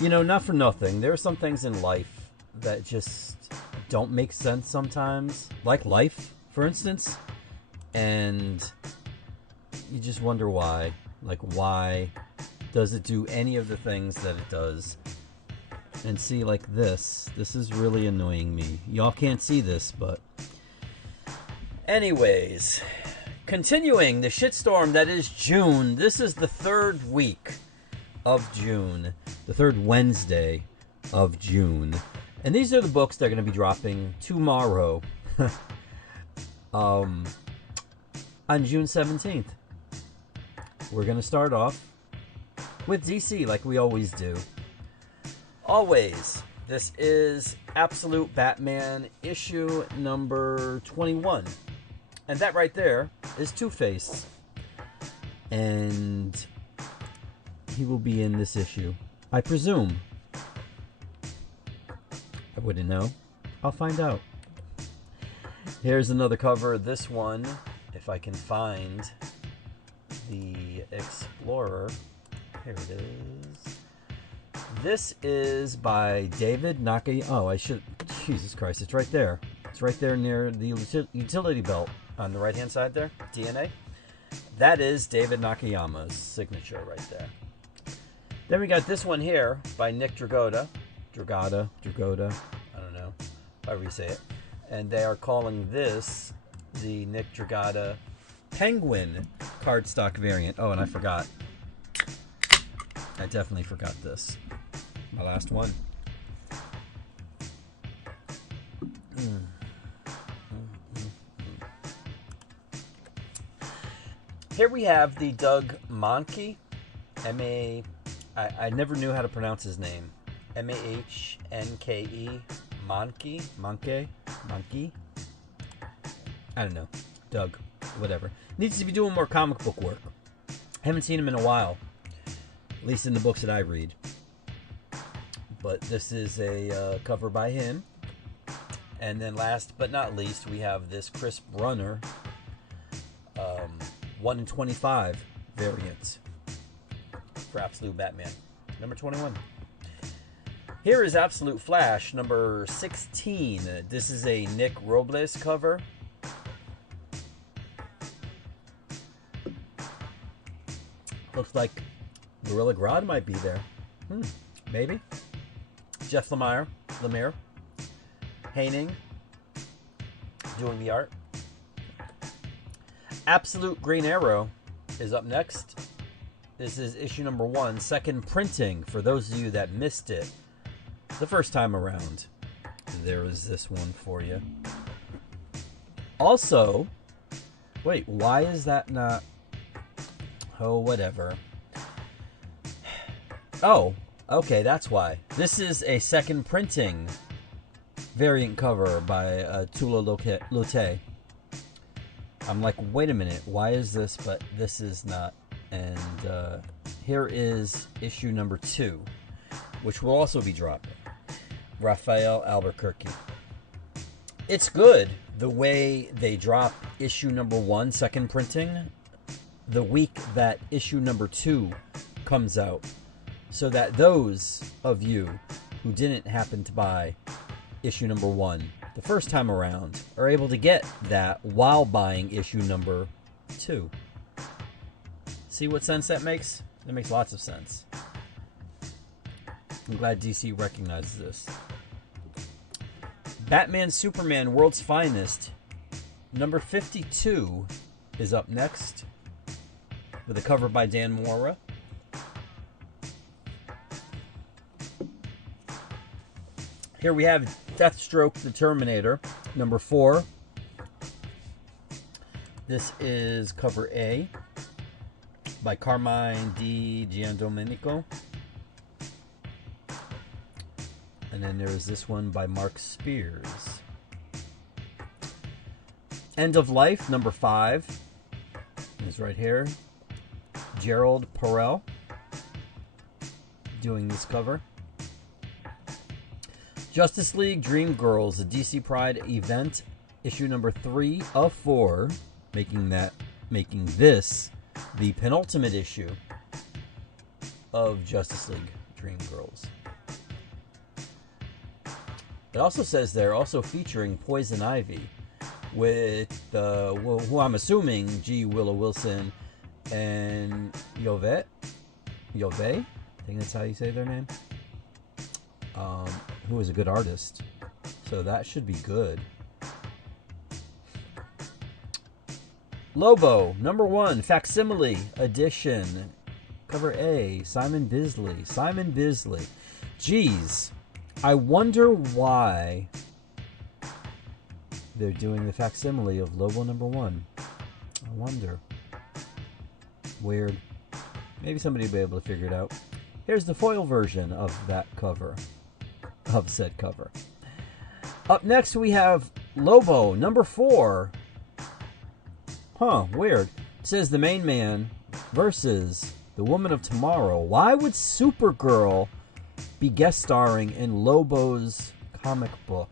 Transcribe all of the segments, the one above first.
You know, not for nothing. There are some things in life that just don't make sense sometimes. Like life, for instance. And you just wonder why. Like, why does it do any of the things that it does? And see, like this. This is really annoying me. Y'all can't see this, but... Anyways, continuing the shitstorm that is June. This is the third week of June. The third Wednesday of June. And these are the books that are going to be dropping tomorrow. On June 17th. We're going to start off with DC like we always do. Always. This is Absolute Batman issue number 21. And that right there is Two-Face. And he will be in this issue, I presume. I wouldn't know. I'll find out. Here's another cover. This one, if I can find the Explorer. Here it is. This is by David Nakayama. Oh, I should... Jesus Christ, it's right there. It's right there near the utility belt on the right-hand side there. DNA. That is David Nakayama's signature right there. Then we got this one here by Nick Dragotta. Dragotta. I don't know. However you say it. And they are calling this the Nick Dragotta Penguin cardstock variant. Oh, and I forgot. I definitely forgot this. My last one. Here we have the Doug Mahnke. I never knew how to pronounce his name. Mahnke. Mahnke. I don't know. Doug. Whatever. Needs to be doing more comic book work. Haven't seen him in a while. At least in the books that I read. But this is a cover by him. And then last but not least, we have this Chris Brunner 1 in 25 variant for Absolute Batman. Number 21. Here is Absolute Flash, number 16. This is a Nick Robles cover. Looks like Gorilla Grodd might be there. Maybe. Jeff Lemire. Haining. Doing the art. Absolute Green Arrow is up next. This is issue number 1. Second printing for those of you that missed it the first time around. There is this one for you. Also, wait, why is that not... Oh, whatever. Oh, okay, that's why. This is a second printing variant cover by Tula Lotte. I'm like, wait a minute, why is this, but this is not? And here is issue number 2, which will also be dropping. Raphael Albuquerque. It's good the way they drop issue number 1, second printing, the week that issue number 2 comes out, so that those of you who didn't happen to buy issue number 1 the first time around are able to get that while buying issue number 2. See what sense that makes? It makes lots of sense. I'm glad DC recognizes this. Batman Superman World's Finest number 52 is up next, with a cover by Dan Mora. Here we have Deathstroke the Terminator, number 4. This is cover A by Carmine Di Giandomenico. And then there is this one by Mark Spears. End of Life, number 5, is right here. Gerald Perel doing this cover. Justice League Dream Girls, a DC Pride event, issue number 3 of 4, making this the penultimate issue of Justice League Dreamgirls. It also says they're also featuring Poison Ivy with who I'm assuming G. Willow Wilson and Yovette. I think that's how you say their name. Who is a good artist. So that should be good. Lobo, #1, Facsimile Edition. Cover A, Simon Bisley. Simon Bisley. Geez, I wonder why they're doing the facsimile of Lobo #1. I wonder. Weird. Maybe somebody will be able to figure it out. Here's the foil version of that cover. Of said cover. Up next we have Lobo #4. Huh, weird. It says the main man versus the woman of tomorrow. Why would Supergirl be guest starring in Lobo's comic book?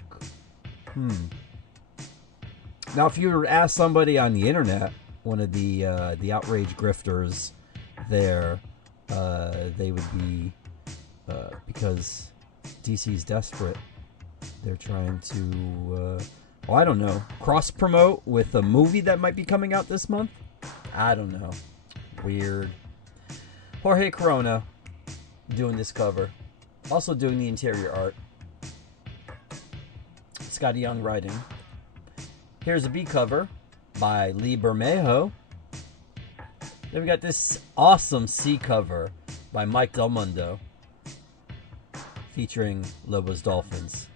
Now, if you were to ask somebody on the internet, one of the outrage grifters there, they would be, because DC's desperate, they're trying to, I don't know, cross-promote with a movie that might be coming out this month? I don't know. Weird. Jorge Corona doing this cover. Also doing the interior art. Scotty Young writing. Here's a B cover by Lee Bermejo. Then we got this awesome C cover by Mike Del Mundo featuring Lobo's Dolphins.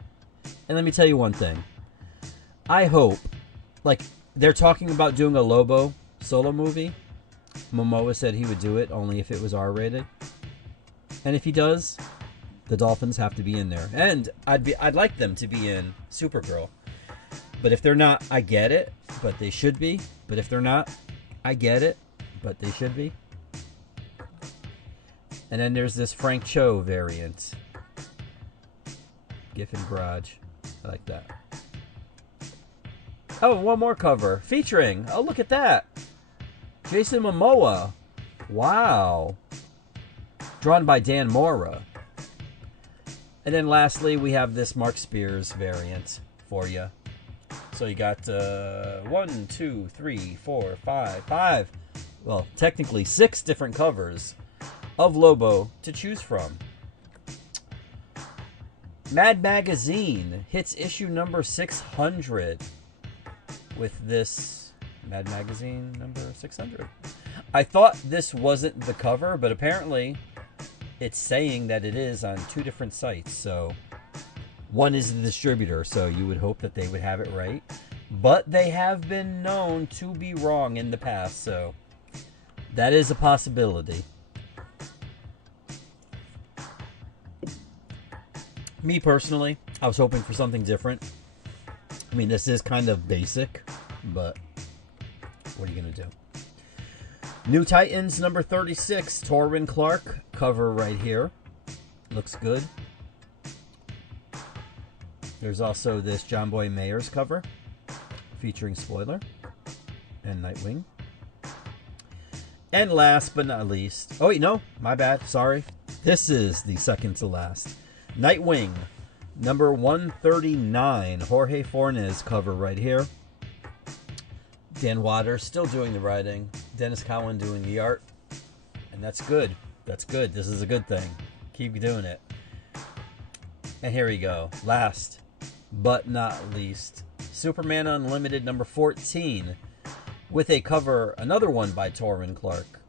And let me tell you one thing. I hope, like, they're talking about doing a Lobo solo movie. Momoa said he would do it only if it was R-rated. And if he does, the Dolphins have to be in there. And I'd like them to be in Supergirl. But if they're not, I get it, but they should be. But if they're not, I get it, but they should be. And then there's this Frank Cho variant. Giffen Garage. I like that. Oh, one more cover. Featuring, oh, look at that. Jason Momoa. Wow. Drawn by Dan Mora. And then lastly, we have this Mark Spears variant for you. So you got 1, 2, 3, 4, 5. Well, technically 6 different covers of Lobo to choose from. Mad Magazine hits issue number 600 with this Mad Magazine number 600. I thought this wasn't the cover, but apparently it's saying that it is on 2 different sites. So one is the distributor, so you would hope that they would have it right. But they have been known to be wrong in the past, so that is a possibility. Me personally, I was hoping for something different. I mean, this is kind of basic, but what are you going to do? New Titans number 36, Torwin Clark, cover right here. Looks good. There's also this John Boy Mayers cover featuring Spoiler and Nightwing. And last but not least, oh wait, no, my bad, sorry. This is the second to last. Nightwing number 139, Jorge Fornes cover right here. Dan Waters still doing the writing. Dennis Cowan doing the art. And that's good. That's good. This is a good thing. Keep doing it. And here we go. Last but not least, Superman Unlimited number 14 with a cover, another one by Torwin Clark.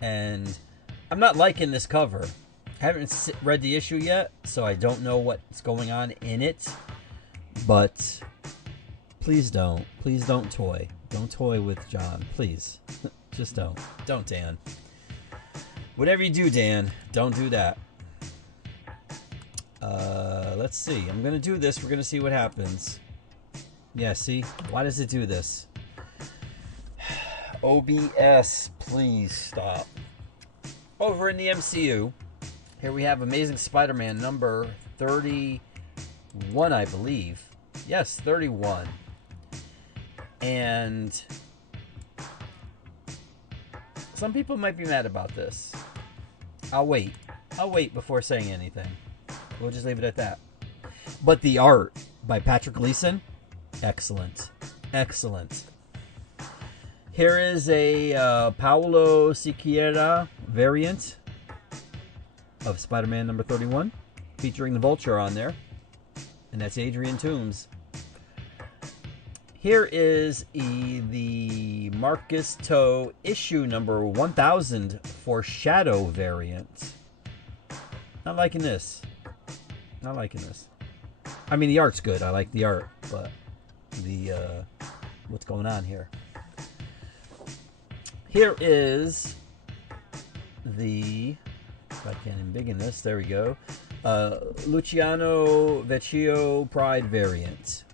And I'm not liking this cover. I haven't read the issue yet, so I don't know what's going on in it. But please don't. Please don't toy. Don't toy with John. Please. Just don't. Don't, Dan. Whatever you do, Dan, don't do that. Let's see. I'm going to do this. We're going to see what happens. Yeah, see? Why does it do this? OBS, please stop. Over in the MCU, here we have Amazing Spider-Man number 31, I believe. Yes, 31. And some people might be mad about this. I'll wait. I'll wait before saying anything. We'll just leave it at that. But the art by Patrick Gleason, excellent. Excellent. Here is a Paulo Siqueira variant of Spider-Man number 31, featuring the Vulture on there. And that's Adrian Toombs. Here is the Marcus Toe issue number 1000 Foreshadow variant. Not liking this. Not liking this. I mean, the art's good. I like the art, but the what's going on here? Here is the, if I can embiggen this, there we go. Luciano Vecchio Pride variant.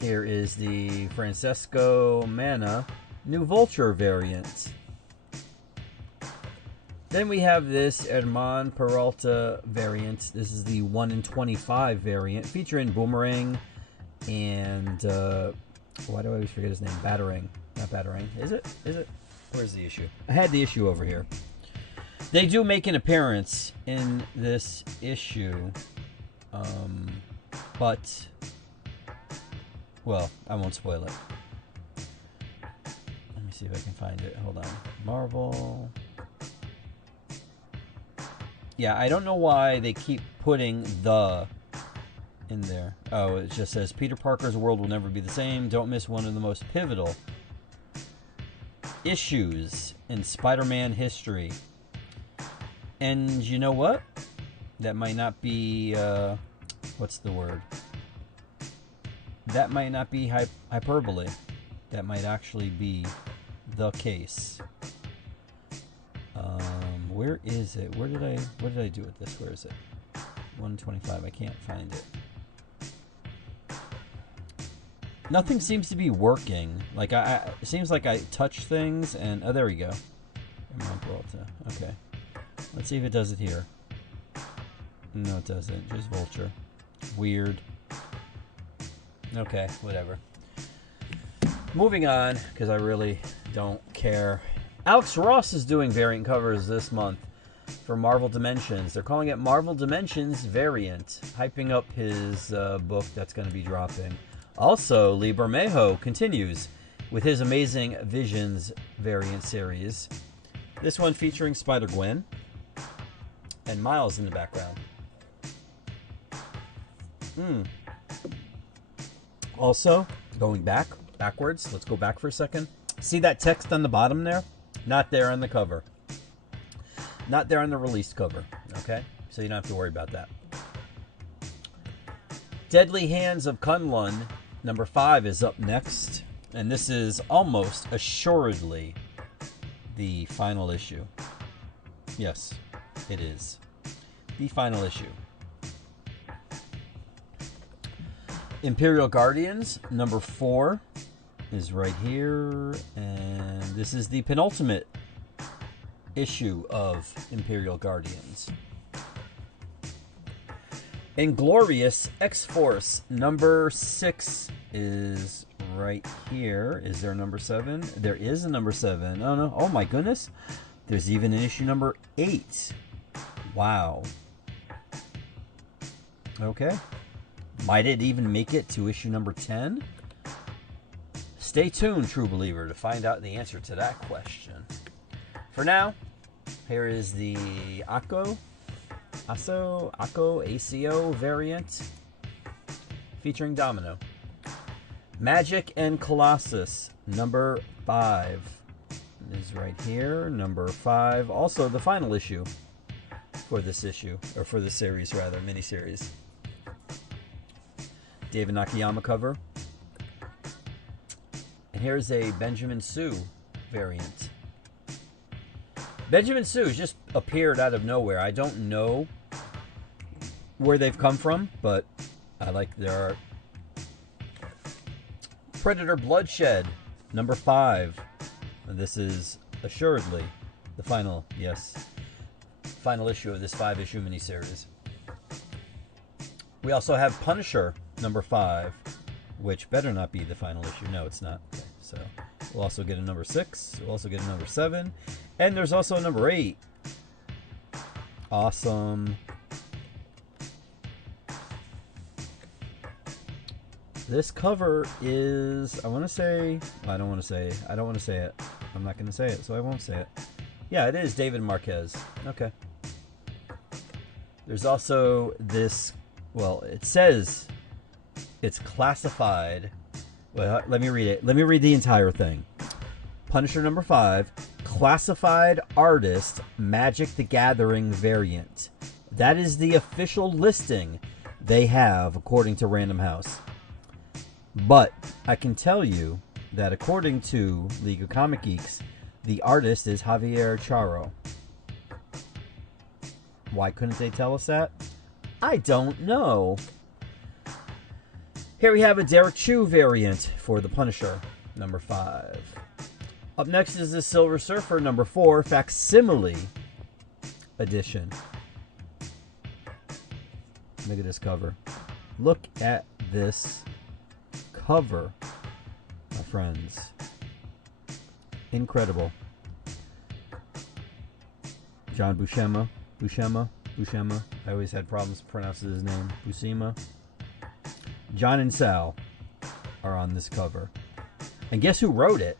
Here is the Francesco Manna New Vulture variant. Then we have this Herman Peralta variant. This is the 1 in 25 variant, featuring Boomerang and why do I always forget his name? Batarang. Not Batarang. Is it? Is it? Where's the issue? I had the issue over here. They do make an appearance in this issue, but, well, I won't spoil it. Let me see if I can find it. Hold on. Marvel. Yeah, I don't know why they keep putting the in there. Oh, it just says, Peter Parker's world will never be the same. Don't miss one of the most pivotal issues in Spider-Man history. And you know what? That might not be, what's the word? That might not be hyperbole. That might actually be the case. Where is it? What did I do with this? Where is it? 125. I can't find it. Nothing seems to be working. Like it seems like I touch things and oh, there we go. Okay. Let's see if it does it here. No, it doesn't. Just Vulture. Weird. Okay, whatever. Moving on, because I really don't care. Alex Ross is doing variant covers this month for Marvel Dimensions. They're calling it Marvel Dimensions Variant, hyping up his book that's going to be dropping. Also, Lee Bermejo continues with his Amazing Visions variant series. This one featuring Spider-Gwen and Miles in the background. Also, going backwards, let's go back for a second. See that text on the bottom there? Not there on the cover. Not there on the released cover, okay? So you don't have to worry about that. Deadly Hands of Kunlun, number 5, is up next. And this is almost assuredly the final issue. Yes, it is. The final issue. Imperial Guardians, number 4, is right here. And this is the penultimate issue of Imperial Guardians. Inglorious X-Force, number 6, is right here. Is there a number 7? There is a number 7. Oh, no. Oh, my goodness. There's even an issue number 8. Wow. Okay. Might it even make it to issue number 10? Stay tuned, true believer, to find out the answer to that question. For now, here is the ACO variant featuring Domino. Magic and Colossus, number 5, is right here. Number 5, also the final issue for this issue, or for this series rather, miniseries. David Nakayama cover. And here's a Benjamin Sue variant. Benjamin Sue just appeared out of nowhere. I don't know where they've come from, but I like their art. Predator Bloodshed, number 5. And this is assuredly the final, final issue of this 5-issue miniseries. We also have Punisher, number 5, which better not be the final issue. No, it's not. Okay, so we'll also get a number 6. We'll also get a number 7. And there's also a number 8. Awesome. This cover is, I want to say, I don't want to say, I don't want to say it. I'm not going to say it, so I won't say it. Yeah, it is David Marquez. Okay. There's also this, well, it says it's classified. Well, let me read it. Let me read the entire thing. Punisher number 5, classified artist Magic the Gathering variant. That is the official listing they have according to Random House. But I can tell you that according to League of Comic Geeks, the artist is Javier Charo. Why couldn't they tell us that? I don't know. Here we have a Derek Chu variant for the Punisher, number 5. Up next is the Silver Surfer, number 4, facsimile edition. Look at this cover. Look at this cover, my friends. Incredible. John Buscema. I always had problems pronouncing his name. Buscema. John and Sal are on this cover. And guess who wrote it?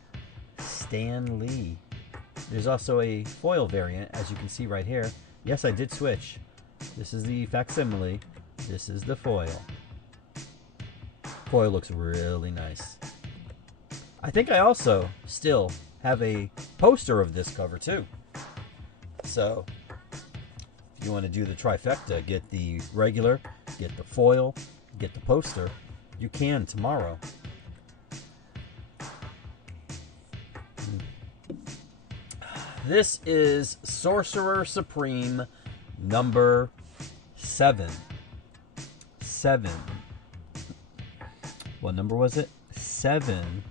Stan Lee. There's also a foil variant, as you can see right here. Yes, I did switch. This is the facsimile. This is the foil. Foil looks really nice. I think I also still have a poster of this cover too. So, if you want to do the trifecta, get the regular, get the foil, get the poster, you can tomorrow. This is Sorcerer Supreme number 7. 7. What number was it? 7.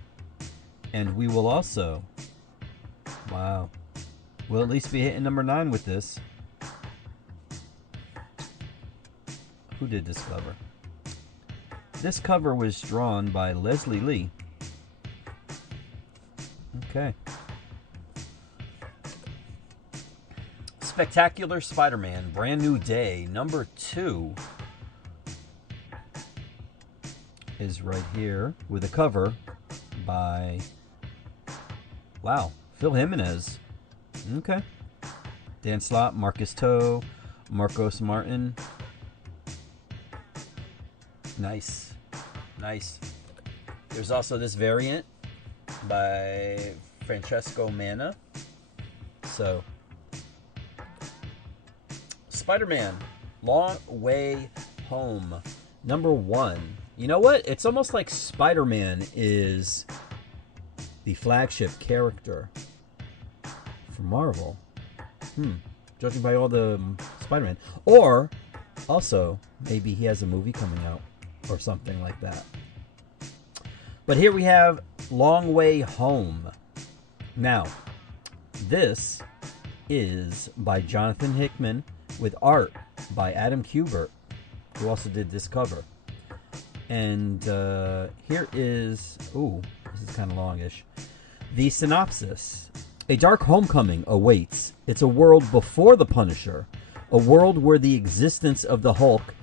And we will also, wow, we'll at least be hitting number 9 with this. Who did this cover? This cover was drawn by Leslie Lee. Okay. Spectacular Spider-Man, Brand New Day, number 2 is right here with a cover by, wow, Phil Jimenez. Okay. Dan Slott, Marcus Toe, Marcos Martin. Nice. Nice. There's also this variant by Francesco Manna. So, Spider-Man, Long Way Home, number 1. You know what? It's almost like Spider-Man is the flagship character for Marvel. Judging by all the Spider-Man. Or, also, maybe he has a movie coming out or something like that. But here we have Long Way Home. Now, this is by Jonathan Hickman with art by Adam Kubert, who also did this cover. And here is, ooh, this is kind of longish. The synopsis. A dark homecoming awaits. It's a world before the Punisher. A world where the existence of the Hulk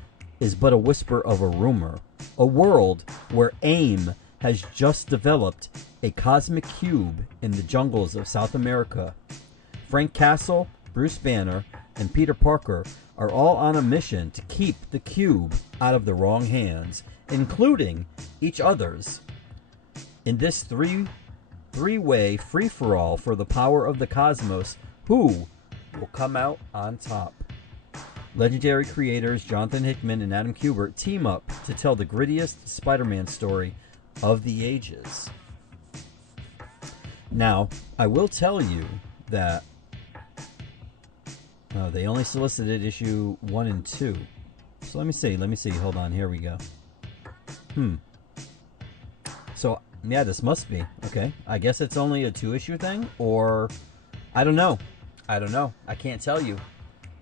is but a whisper of a rumor. A world where AIM has just developed a cosmic cube in the jungles of South America. Frank Castle, Bruce Banner, and Peter Parker are all on a mission to keep the cube out of the wrong hands, including each other's. In this three-way free-for-all for the power of the cosmos, who will come out on top? Legendary creators Jonathan Hickman and Adam Kubert team up to tell the grittiest Spider-Man story of the ages. Now, I will tell you that they only solicited issue 1 and 2. So let me see. Hold on, here we go. So, yeah, this must be. Okay, I guess it's only a 2-issue thing, or I don't know. I can't tell you.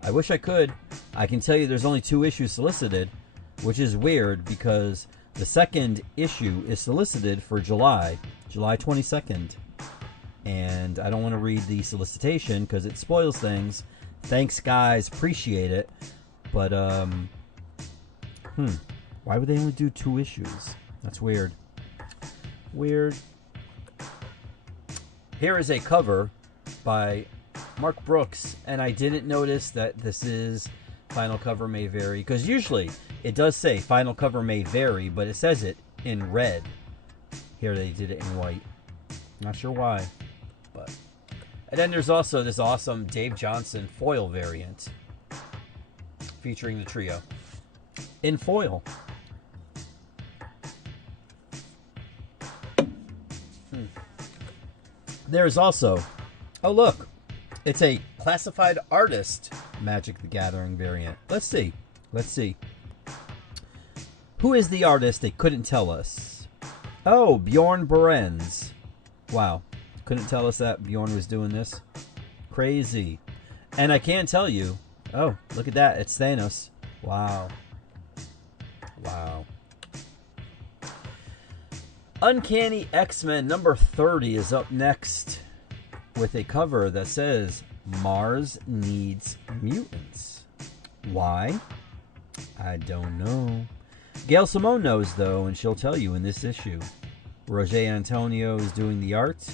I wish I could. I can tell you there's only 2 issues solicited, which is weird because the second issue is solicited for July 22nd. And I don't want to read the solicitation because it spoils things. Thanks, guys. Appreciate it. But, why would they only do 2 issues? That's weird. Weird. Here is a cover by Mark Brooks, and I didn't notice that this is final cover may vary, because usually it does say final cover may vary, but it says it in red. Here they did it in white. Not sure why, but. And then there's also this awesome Dave Johnson foil variant featuring the trio in foil. There's also, oh look, it's a classified artist Magic the Gathering variant. Let's see. Who is the artist? They couldn't tell us. Oh, Bjorn Berens. Wow. Couldn't tell us that Bjorn was doing this. Crazy. And I can tell you, oh, look at that. It's Thanos. Wow. Wow. Uncanny X-Men number 30 is up next with a cover that says Mars needs mutants. Why? I don't know. Gail Simone knows, though, and she'll tell you in this issue. Roger Antonio is doing the art,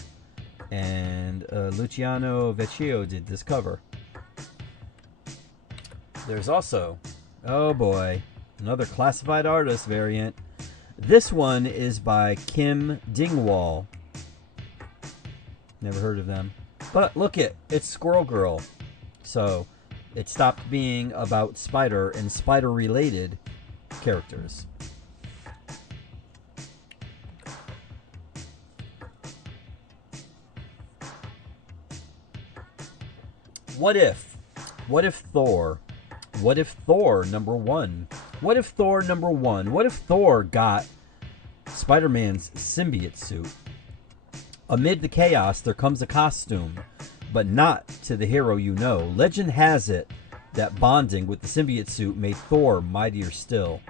and Luciano Vecchio did this cover. There's also, oh boy, another classified artist variant. This one is by Kim Dingwall. Never heard of them. But look it's Squirrel Girl. So it stopped being about Spider and Spider-related characters. What if Thor? What if Thor number 1? What if Thor number 1? What if Thor got Spider-Man's symbiote suit? Amid the chaos, there comes a costume, but not to the hero you know. Legend has it that bonding with the symbiote suit made Thor mightier still.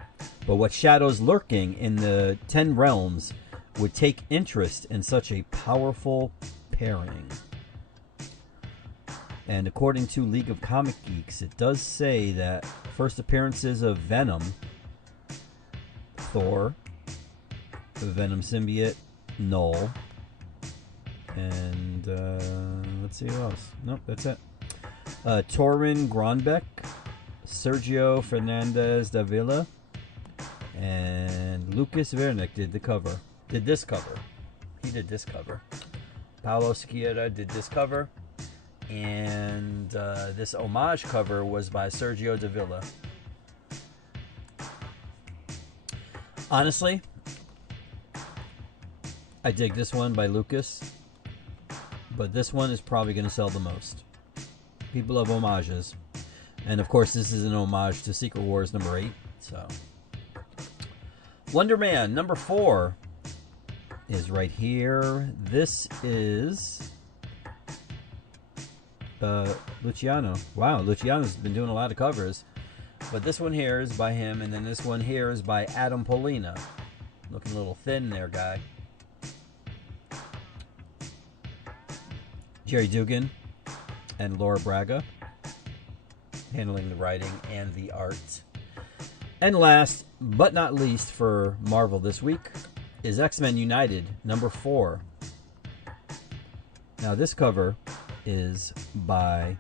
But what shadows lurking in the 10 realms would take interest in such a powerful pairing? And according to League of Comic Geeks, it does say that first appearances of Venom, Thor, the Venom symbiote, Null, and let's see who else. Nope, that's it. Torrin Gronbeck, Sergio Fernandez Davila, and Lucas Vernick did this cover. He did this cover. Paulo Sciarra did this cover. And this homage cover was by Sergio Davila. Honestly, I dig this one by Lucas, but this one is probably going to sell the most. People love homages. And of course, this is an homage to Secret Wars number 8. So, Wonder Man number 4 is right here. This is Luciano. Wow, Luciano's been doing a lot of covers. But this one here is by him, and then this one here is by Adam Polina. Looking a little thin there, guy. Jerry Dugan and Laura Braga handling the writing and the art. And last but not least for Marvel this week is X-Men United number 4. Now this cover is by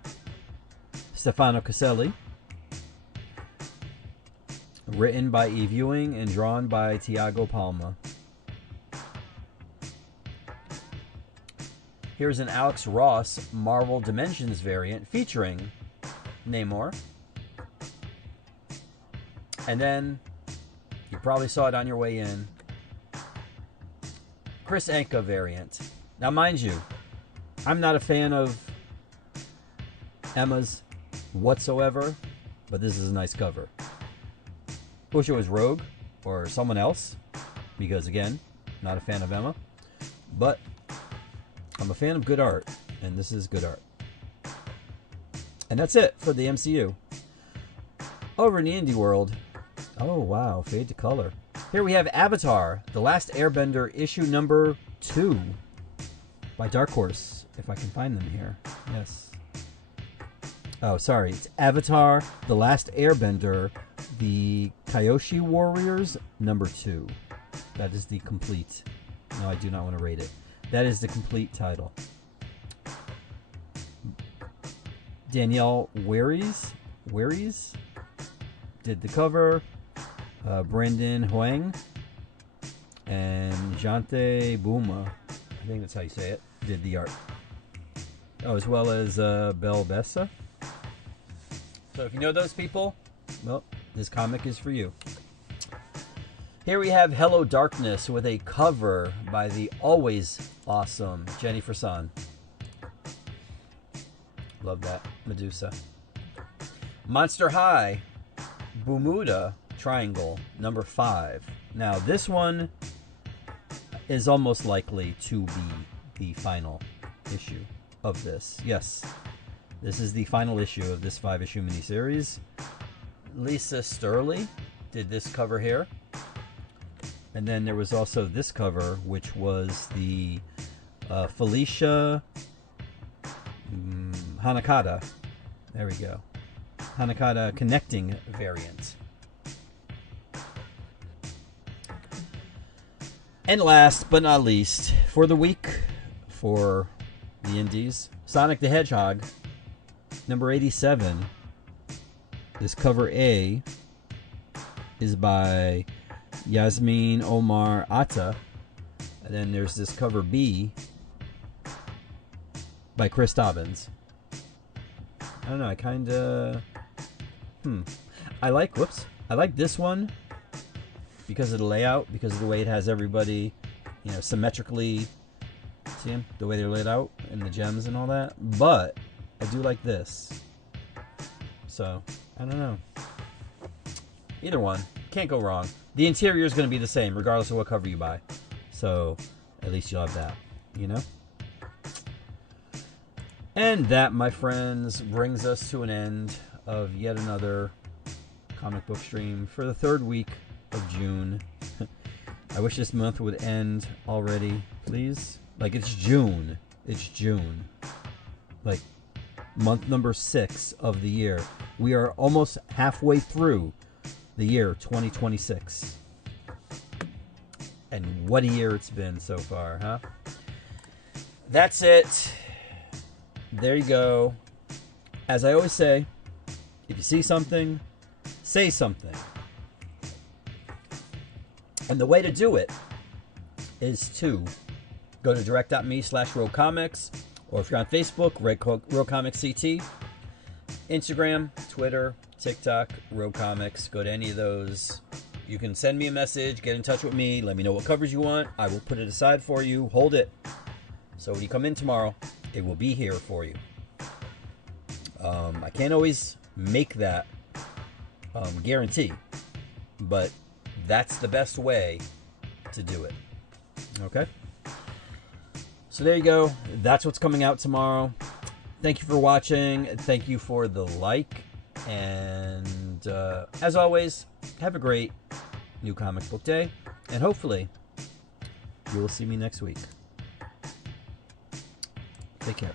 Stefano Caselli, written by Eve Ewing and drawn by Tiago Palma. Here's an Alex Ross Marvel Dimensions variant featuring Namor. And then, you probably saw it on your way in, Chris Anka variant. Now mind you, I'm not a fan of Emma's whatsoever, but this is a nice cover. Wish it was Rogue or someone else, because again, not a fan of Emma, but I'm a fan of good art, and this is good art. And that's it for the MCU. Over in the indie world, oh wow, fade to color. Here we have Avatar, The Last Airbender, issue number 2 by Dark Horse, if I can find them here. Yes. Oh, sorry. It's Avatar: The Last Airbender, the Kyoshi Warriors, #2. That is the complete. No, I do not want to rate it. That is the complete title. Danielle Waries did the cover. Brandon Huang and Jante Bouma, I think that's how you say it, did the art. Oh, as well as Bel Bessa. So if you know those people, well, this comic is for you. Here we have Hello Darkness with a cover by the always awesome Jenny Frison. Love that. Medusa. Monster High, Bermuda Triangle, #5. Now, this one is almost likely to be the final issue of this. Yes, this is the final issue of this 5-issue miniseries. Lisa Sturley did this cover here. And then there was also this cover, which was the Felicia Hanakata. There we go. Hanakata connecting variant. And last but not least, for the week, for the indies, Sonic the Hedgehog, #87. This cover A is by Yasmin Omar Atta. And then there's this cover B by Chris Dobbins. I don't know, I kind of... I like this one because of the layout, because of the way it has everybody, you know, symmetrically. See them? The way they're laid out and the gems and all that. But I do like this. So, I don't know. Either one. Can't go wrong. The interior is going to be the same regardless of what cover you buy. So, at least you'll have that, you know? And that, my friends, brings us to an end of yet another comic book stream for the 3rd week of June. I wish this month would end already, please. Like, it's June. It's June. Like, month number 6 of the year. We are almost halfway through the year 2026. And what a year it's been so far, huh? That's it. There you go. As I always say, if you see something, say something. And the way to do it is to go to direct.me/RogueComics, or if you're on Facebook, Rogue Comics CT, Instagram, Twitter, TikTok, Rogue Comics. Go to any of those. You can send me a message, get in touch with me, let me know what covers you want. I will put it aside for you, hold it. So when you come in tomorrow, it will be here for you. I can't always make that guarantee, but that's the best way to do it. Okay? So there you go. That's what's coming out tomorrow. Thank you for watching. Thank you for the like. And as always, have a great new comic book day. And hopefully, you will see me next week. Take care.